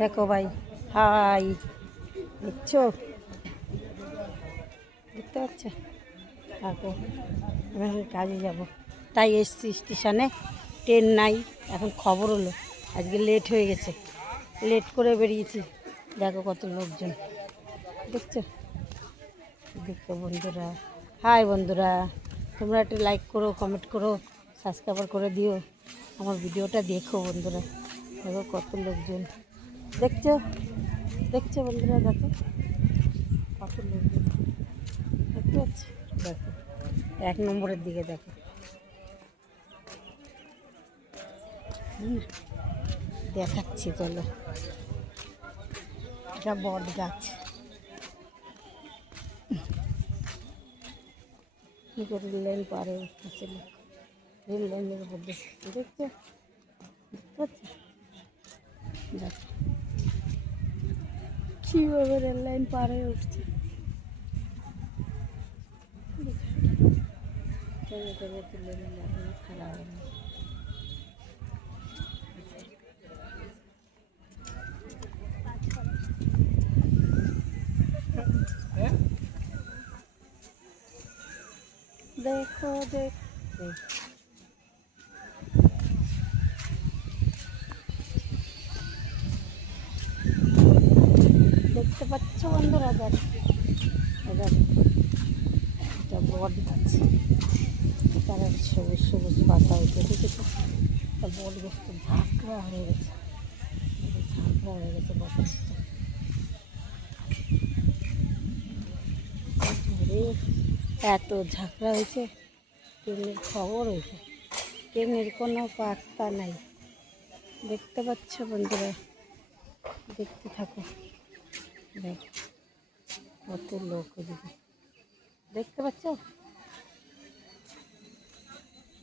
দেখো ভাই, হাই, দেখছো? দেখতে পাচ্ছ? দেখো, আমি এখন কাজে যাব, তাই এসছি স্টেশনে। ট্রেন নাই, এখন খবর হলো আজকে লেট হয়ে গেছে, লেট করে বেরিয়েছি। দেখো কত লোকজন, দেখছো? দেখো বন্ধুরা, হাই বন্ধুরা, তোমরা একটু লাইক করো, কমেন্ট করো, সাবস্ক্রাইব করে দিও, আমার ভিডিওটা দেখো বন্ধুরা। দেখো কত লোকজন, দেখছো? দেখছো বন্ধুরা, দেখো কত লোকজন, দেখতে পাচ্ছ? দেখো 1 নম্বরের দিকে দেখো, দেখাচ্ছি চলো। এটা বট গাছ, রেল লাইন পারে উঠতেছে লোক, রেল লাইনের উপর দেখছো? দেখতে পাচ্ছ? দেখো কীভাবে রেল লাইন পার হয়ে উঠছে। তুলে নিলে এখন খারাপ হবে না। দেখো দেখো, দেখতে পাচ্ছ বন্ধুরা? দেখো এটা বট গাছ, তার সবুজ সবুজ পাতা হয়েছে, দেখেছো? তা বট গাছটা ঝাঁকড়া হয়ে গেছে, ঝাঁকড়া হয়ে গেছে বট গাছটা। এত ঝাঁকড়া হয়েছে, ট্রেনের খবর হয়েছে, ট্রেনের কোনো পাত্তা নাই। দেখতে পাচ্ছ বন্ধুরা? দেখতে থাকো, দেখো কত লোক ওদিকে, দেখতে পাচ্ছ?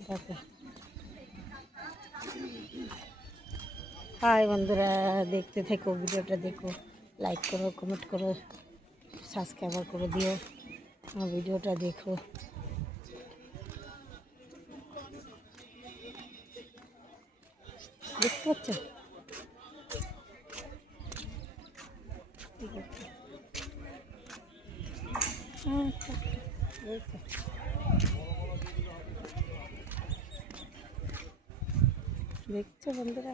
দেখো, হাই বন্ধুরা, দেখতে থেকো, ভিডিওটা দেখো, লাইক করো, কমেন্ট করো, সাবস্ক্রাইব করে দিও, আমার ভিডিওটা দেখো। দেখতে পাচ্ছ? ঠিক আছে, দেখছো বন্ধুরা?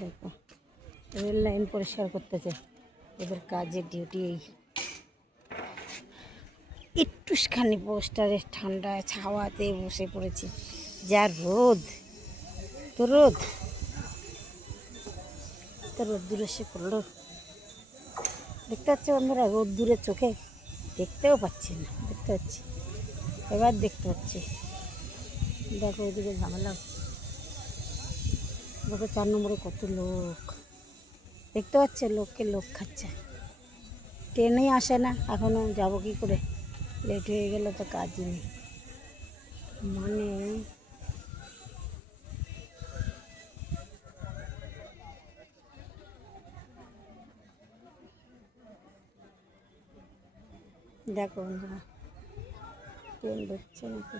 দেখো রেল লাইন পরিষ্কার করতেছে, এদের কাজের ডিউটি এই। একটুখানি পোস্টারে ঠান্ডায় ছাওয়াতে বসে পড়েছে, যা রোদ, তো রোদ, তো রোদ দূরে এসে পড়লো। দেখতে পাচ্ছি বন্ধুরা? রোদ দূরে চোখে দেখতেও পাচ্ছি না, দেখতে পাচ্ছি, এবার দেখতে পাচ্ছি। দেখো ওইদিকে ঝামেলা, দেখো 4 নম্বরে কত লোক, দেখতে পাচ্ছে? লোককে লোক খাচ্ছে, ট্রেনেই আসে না এখনও, যাবো কী করে? লেট হয়ে গেলে তো কাজই নেই, মানে দেখো বন্ধুরা, ট্রেন ঢুকছে নাকি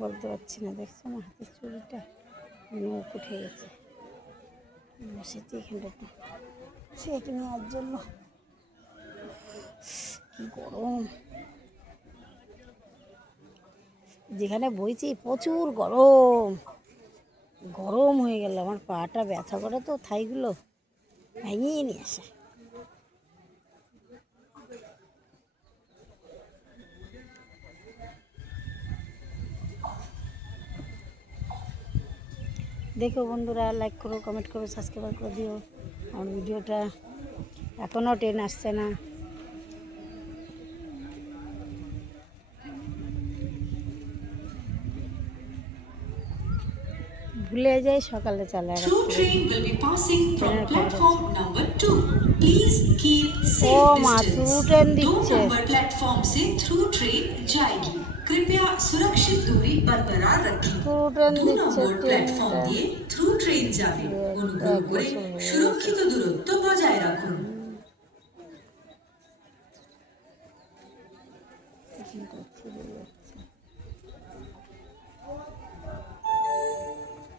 বলতে পারছি না। দেখছো না হাতের চুড়িটা নখ উঠে গেছে, বসেছি এখানটাতে সেট নেওয়ার জন্য। কি গরম, যেখানে বইছি প্রচুর গরম, গরম হয়ে গেল, আমার পাটা ব্যথা করে তো, থাইগুলো ভেঙিয়ে নিয়ে আসে। দেখো বন্ধুরা, লাইক করো, কমেন্ট করো, সাবস্ক্রাইব করে দিও আমার ভিডিওটা। এখনও ট্রেন আসছে না, ভুলে যাই সকালে চলে আর ট্রেনের খবর হচ্ছে। ও মা, থ্রু ট্রেন দিচ্ছে, থ্রু ট্রেন দিচ্ছে, ট্রেনটা 1 বছর হয়ে গেছে।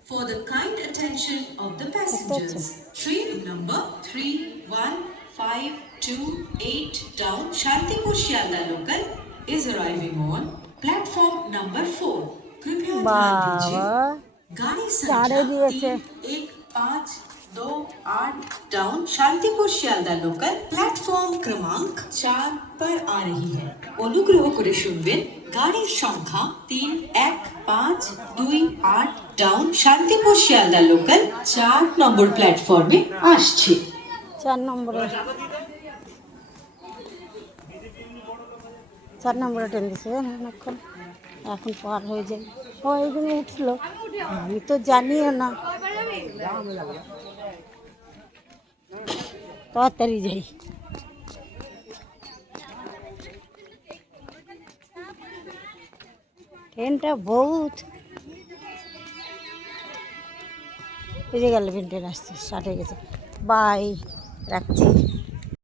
For the kind attention of the passengers, train number 31528 down Shantipur Shialda local is arriving on platform number 4. कृपया ध्यान दीजिए বাবা गाड़ी চারে संख्या দিয়েছে 31528 down Shantipur Sealdah local platform क्रमांक 4 पर आ रही है অনুগ্রহ করে শুনবেন গাড়ির সংখ্যা 31528 ডাউন শান্তিপুর শিয়ালদা লোকাল 4 নম্বর প্ল্যাটফর্মে আসছে 4 নম্বরে 4 নম্বরে ট্রেন দিচ্ছে এখন এখন পার হয়ে যায় সবাই এখানে উঠলো আমি তো জানিও না তাড়াতাড়ি যাই ট্রেনটা বহুত বেজে গেল ট্রেন আসছে স্টার্ট হয়ে গেছে বাই রাখছি